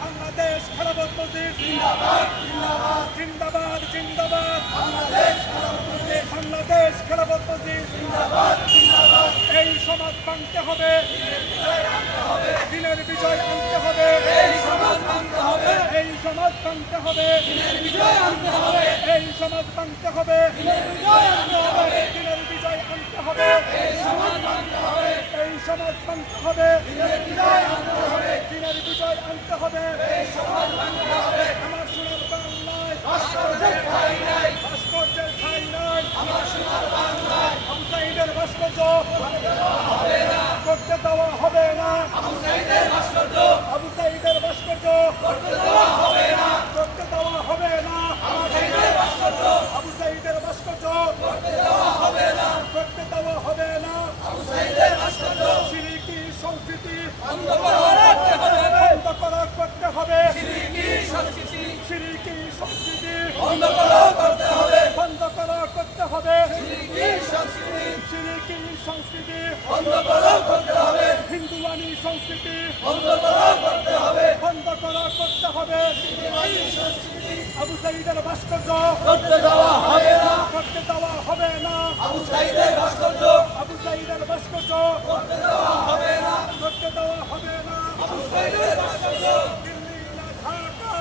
বাংলাদেশ খেলাফত মজলিস জিন্দাবাদ জিন্দাবাদ বাংলাদেশ খেলাফত মজলিস এই সমাজ ভাঙতে হবে দিনের বিজয় আনতে হবে এই সমাজ ভাঙতে হবে এই সমাজ ভাঙতে হবে এই সমাজ ভাঙতে হবে দিনের বিজয় আনতে হবে এই সমাজ ভাঙতে হবে এই সমাজ ভাঙতে হবে দিনের বিজয় আনতে হবে দিনের বিজয় আনতে হবে এই সমাজ ভাঙতে হবে আমার সোনার বাংলায় ভাস্কর্যের ঠাঁই নাই ভাস্কর্যের ঠাঁই নাই আমার সোনার বাংলায় আবু সাঈদের ভাস্কর্য করতে দেওয়া হবে না আবু সাঈদের ভাস্কর্য করতে দেওয়া হবে না করতে দেওয়া হবে না আবু সাঈদের ভাস্কর্য করতে দেওয়া হবে না করতে দেওয়া হবে না আবু সাঈদের ভাস্কর্য শিরকি সংস্কৃতি বন্ধ করা করতে হবে শিরকি সংস্কৃতি বন্ধ করা করতে হবে বন্ধ করা করতে হবে শিরকি সংস্কৃতি বন্ধ করা করতে হবে হিন্দুয়ানি সংস্কৃতি বন্ধ করা করতে হবে বন্ধ করা করতে হবে আবু সাঈদের ভাস্কর্য করতে দেওয়া হবে না করতে দেওয়া হবে না আবু সাঈদের ভাস্কর্য করতে দেওয়া হবে না করতে দেওয়া হবে না আবু সাঈদের ভাস্কর্য দিল্লি না ঢাকা